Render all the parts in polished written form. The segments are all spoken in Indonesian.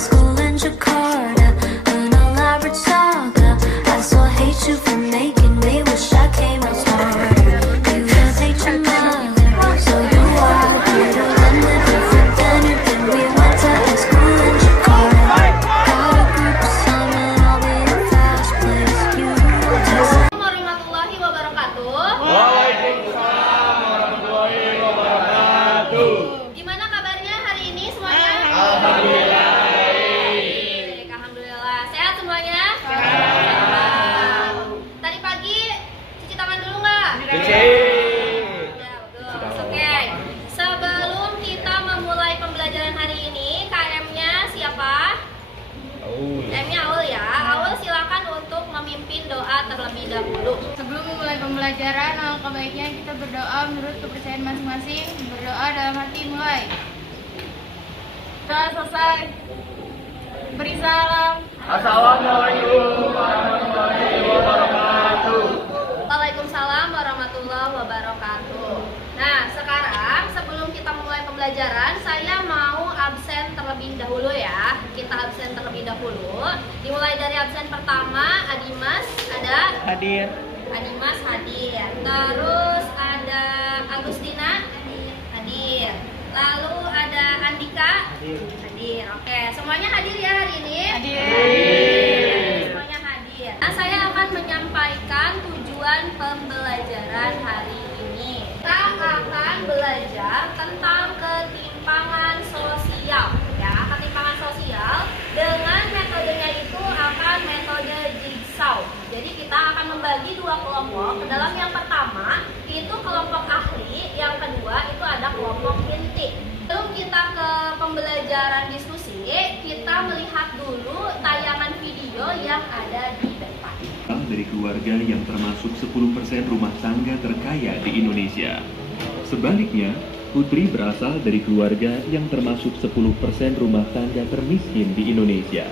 high school in Jakarta, an elaborate saga. I so hate you for making me wish I came out smarter. You just hate your mother, so you are bitter than the different than it. Then we went to high school in Jakarta. Got a group assignment, I'll be a fast place. You just Warahmatullahi wabarakatuh. Waalaikumsalam warahmatullahi wabarakatuh. Gimana kabarnya hari ini semuanya? Alhamdulillah. Baik, alhamdulillah. Sehat semuanya? Sehat. Tadi pagi cuci tangan dulu nggak? Cuci. Ya, bagus. Oke. Sebelum kita memulai pembelajaran hari ini, KM-nya siapa? KM-nya Aul ya. Aul silakan untuk memimpin doa terlebih dahulu. Sebelum memulai pembelajaran, alangkah baiknya kita berdoa menurut kepercayaan masing-masing. Berdoa dalam hati mulai. Sudah selesai. Beri salam. Assalamualaikum warahmatullahi wabarakatuh. Waalaikumsalam warahmatullahi wabarakatuh. Nah, sekarang sebelum kita mulai pembelajaran, saya mau absen terlebih dahulu ya. Kita absen terlebih dahulu. Dimulai dari absen pertama, Adimas ada? Hadir. Adimas hadir. Terus ada Agustina? Hadir. Lalu ada Andika? Hadir. Oke, semuanya hadir ya hari ini? Hadir. Semuanya hadir. Nah, saya akan menyampaikan tujuan pembelajaran hari ini. Kita akan belajar tentang ketimpangan sosial. Ya, ketimpangan sosial dengan metodenya itu akan metode jigsaw. Jadi kita akan membagi dua kelompok. Dalam yang pertama itu kelompok ahli, yang kedua itu ada kelompok inti. Sebelum kita ke pembelajaran diskusi, kita melihat dulu tayangan video yang ada di depan. Dari keluarga yang termasuk 10% rumah tangga terkaya di Indonesia. Sebaliknya, Putri berasal dari keluarga yang termasuk 10% rumah tangga termiskin di Indonesia.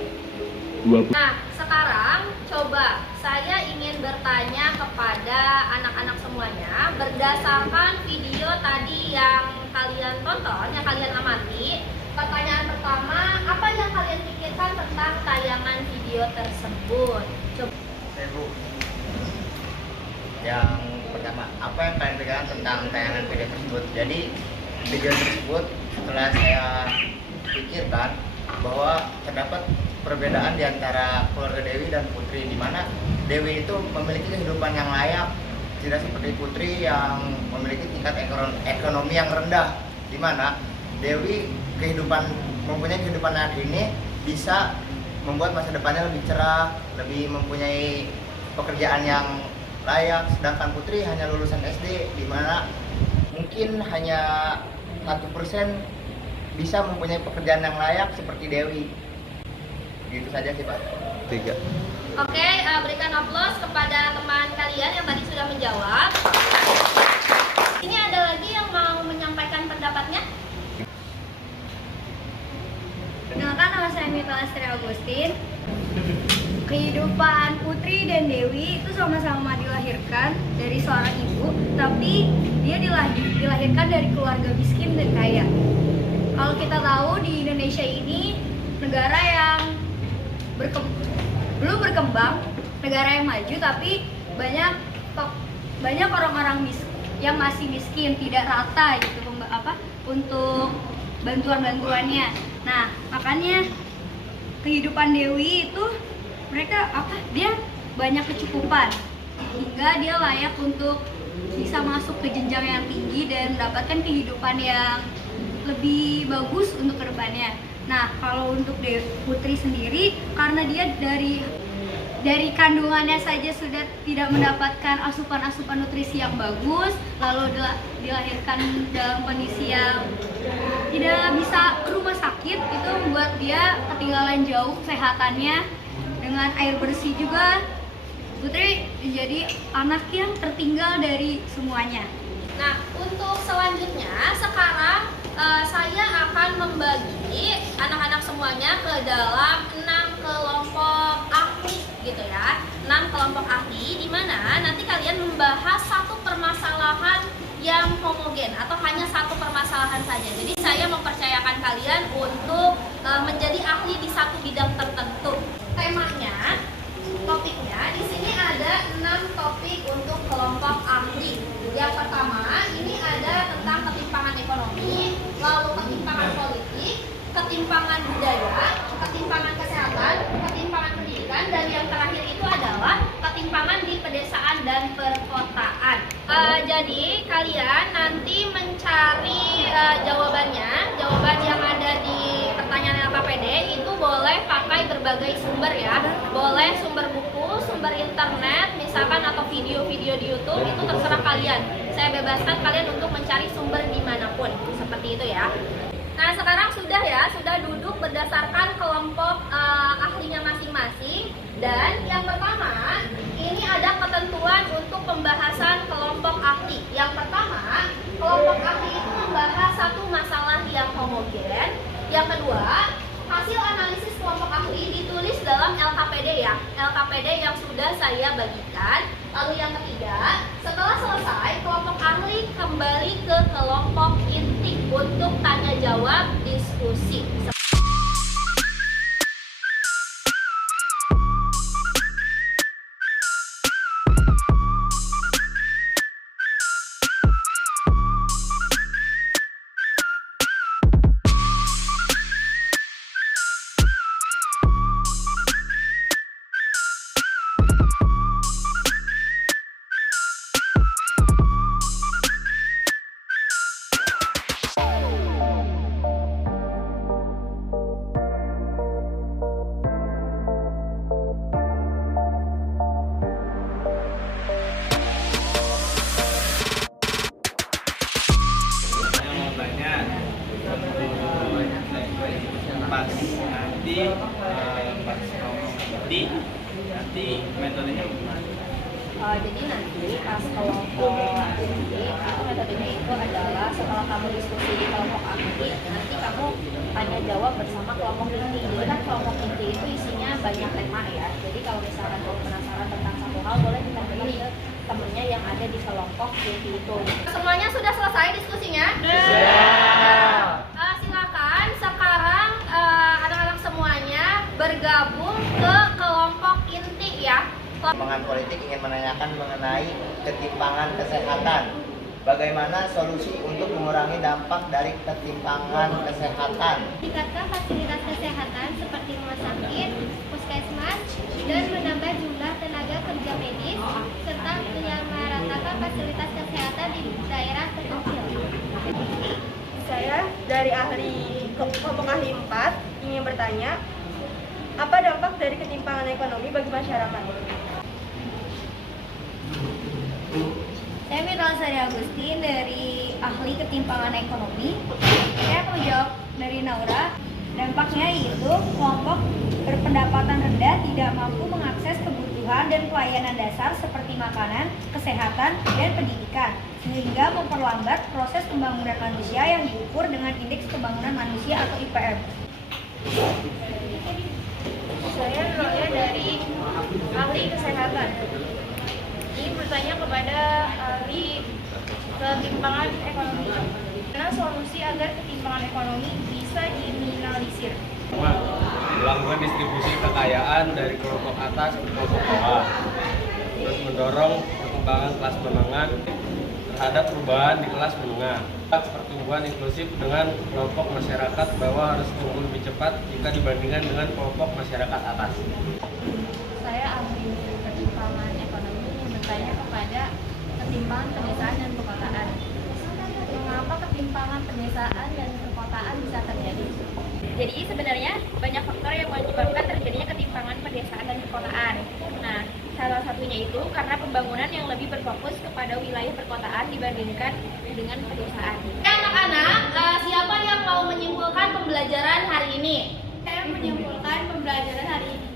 Nah, sekarang coba saya ingin bertanya kepada anak-anak semuanya berdasarkan video tadi yang kalian tonton, yang kalian amati. Pertanyaan pertama, apa yang kalian pikirkan tentang tayangan video tersebut? Coba. Ibu, yang pertama, apa yang kalian pikirkan tentang tayangan video tersebut? Jadi video tersebut setelah saya pikirkan bahwa terdapat perbedaan di antara keluarga Dewi dan Putri, di mana Dewi itu memiliki kehidupan yang layak, tidak seperti Putri yang memiliki tingkat ekonomi yang rendah, di mana Dewi mempunyai kehidupan saat ini bisa membuat masa depannya lebih cerah, lebih mempunyai pekerjaan yang layak, sedangkan Putri hanya lulusan SD, di mana mungkin hanya 1% bisa mempunyai pekerjaan yang layak seperti Dewi. Gitu saja sih Pak. 3. Oke, berikan aplaus kepada teman kalian yang tadi sudah menjawab. Ini ada lagi yang mau menyampaikan pendapatnya? Perkenalkan, nama saya Mita Astri Agustin. Kehidupan Putri dan Dewi itu sama-sama dilahirkan dari seorang ibu, tapi dia dilahirkan dari keluarga miskin dan kaya. Kalau kita tahu di Indonesia ini negara yang belum berkembang, negara yang maju, tapi banyak orang-orang yang masih miskin, tidak rata gitu untuk bantuan-bantuannya. Nah, makanya kehidupan Dewi itu dia banyak kecukupan hingga dia layak untuk bisa masuk ke jenjang yang tinggi dan mendapatkan kehidupan yang lebih bagus untuk kedepannya. Nah, kalau untuk Putri sendiri, karena dia dari kandungannya saja sudah tidak mendapatkan asupan-asupan nutrisi yang bagus, lalu dilahirkan dalam kondisi yang tidak bisa ke rumah sakit, itu membuat dia ketinggalan jauh kesehatannya. Dengan air bersih juga, Putri menjadi anak yang tertinggal dari semuanya. Nah, untuk selanjutnya sekarang saya akan membagi anak-anak semuanya ke dalam 6 kelompok ahli gitu ya. 6 kelompok ahli di mana nanti kalian membahas satu permasalahan yang homogen atau hanya satu permasalahan saja. Jadi saya mempercayakan kalian untuk menjadi ahli di satu bidang tertentu. Temanya, topiknya di sini ada 6 topik untuk kelompok ahli. Yang pertama ini ada tentang ketimpangan ekonomi, lalu ketimpangan politik, ketimpangan budaya, ketimpangan kesehatan, ketimpangan pendidikan, dan yang terakhir itu adalah ketimpangan di pedesaan dan perkotaan. Jadi kalian nanti mencari jawaban yang ada di pertanyaan LKPD itu boleh pakai berbagai sumber ya, boleh sumber buku, sumber internet, misalkan atau video-video di YouTube, itu terserah kalian. Saya bebaskan kalian untuk mencari sumber dimanapun, seperti itu ya. Nah sekarang sudah duduk berdasarkan kelompok ahlinya masing-masing. Dan yang pertama, ini ada ketentuan untuk pembahasan kelompok ahli. Yang pertama, kelompok ahli itu membahas satu masalah yang homogen. Yang kedua, hasil analisis kelompok ahli ditulis dalam LKPD ya, LKPD yang sudah saya bagikan. Lalu yang ketiga, setelah selesai, kelompok ahli kembali ke kelompok inti untuk tanya jawab diskusi. Nanti metodenya gimana? Jadi nanti pas kelompok inti, metodenya itu adalah setelah kamu diskusi di kelompok ahli, nanti kamu tanya jawab bersama kelompok inti. Jadi kan kelompok inti itu isinya banyak tema ya. Jadi kalau misalkan kamu penasaran tentang satu hal, boleh kita pilih ke temennya yang ada di kelompok inti itu. Semuanya sudah selesai diskusinya? Silakan sekarang anak-anak semuanya bergabung ke kelompok inti ya. Ketimpangan politik ingin menanyakan mengenai ketimpangan kesehatan. Bagaimana solusi untuk mengurangi dampak dari ketimpangan kesehatan? Meningkatkan fasilitas kesehatan seperti rumah sakit, puskesmas, dan menambah jumlah tenaga kerja medis, serta menyamaratakan fasilitas kesehatan di daerah terpencil. Saya dari kelompok ahli 4 ingin bertanya, apa dampak dari ketimpangan ekonomi bagi masyarakat? Saya Mira Sari Agustin dari ahli ketimpangan ekonomi. Saya akan menjawab dari Naura. Dampaknya yaitu kelompok berpendapatan rendah tidak mampu mengakses kebutuhan dan pelayanan dasar seperti makanan, kesehatan, dan pendidikan, sehingga memperlambat proses pembangunan manusia yang diukur dengan indeks pembangunan manusia atau IPM. Saya Roya dari ahli kesehatan. Ini bertanya kepada ahli ketimpangan ekonomi. Bagaimana solusi agar ketimpangan ekonomi bisa diminimalisir? Melakukan distribusi kekayaan dari kelompok atas ke kelompok bawah. Terus mendorong perkembangan kelas menengah terhadap perubahan di kelas menengah. Pertumbuhan inklusif dengan kelompok masyarakat bawah harus tumbuh lebih cepat jika dibandingkan dengan kelompok masyarakat atas. Saya ahli ketimpangan ekonomi yang bertanya kepada ketimpangan pedesaan dan perkotaan. Mengapa ketimpangan pedesaan dan perkotaan bisa terjadi? Jadi sebenarnya banyak faktor yang menyebabkan terjadinya ketimpangan pedesaan dan perkotaan. Nah, salah satunya itu karena pembangunan yang lebih berfokus kepada wilayah perkotaan dibandingkan dengan pedesaan. Anak-anak, siapa yang mau menyimpulkan pembelajaran hari ini? Saya menyimpulkan pembelajaran hari ini.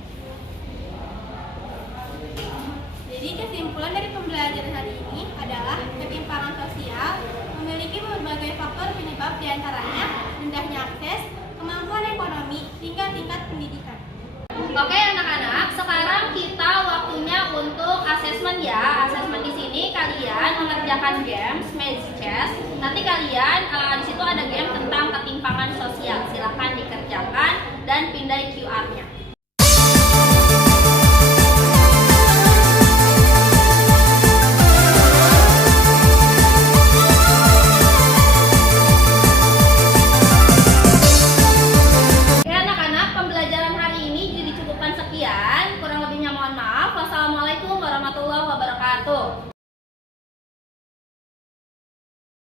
Jadi kesimpulan dari pembelajaran hari ini adalah ketimpangan sosial memiliki berbagai faktor penyebab, diantaranya rendahnya akses, kemampuan ekonomi, hingga tingkat pendidikan. Oke anak-anak, sekarang kita waktunya untuk asesmen ya. Asesmen di sini kalian mengerjakan games Magic Chess. Nanti kalian di situ ada game tentang ketimpangan sosial. Silahkan dikerjakan dan pindai QR-nya. Oke anak-anak, pembelajaran hari ini dicukupkan sekian. Kurang lebihnya mohon maaf. Wassalamualaikum warahmatullahi wabarakatuh.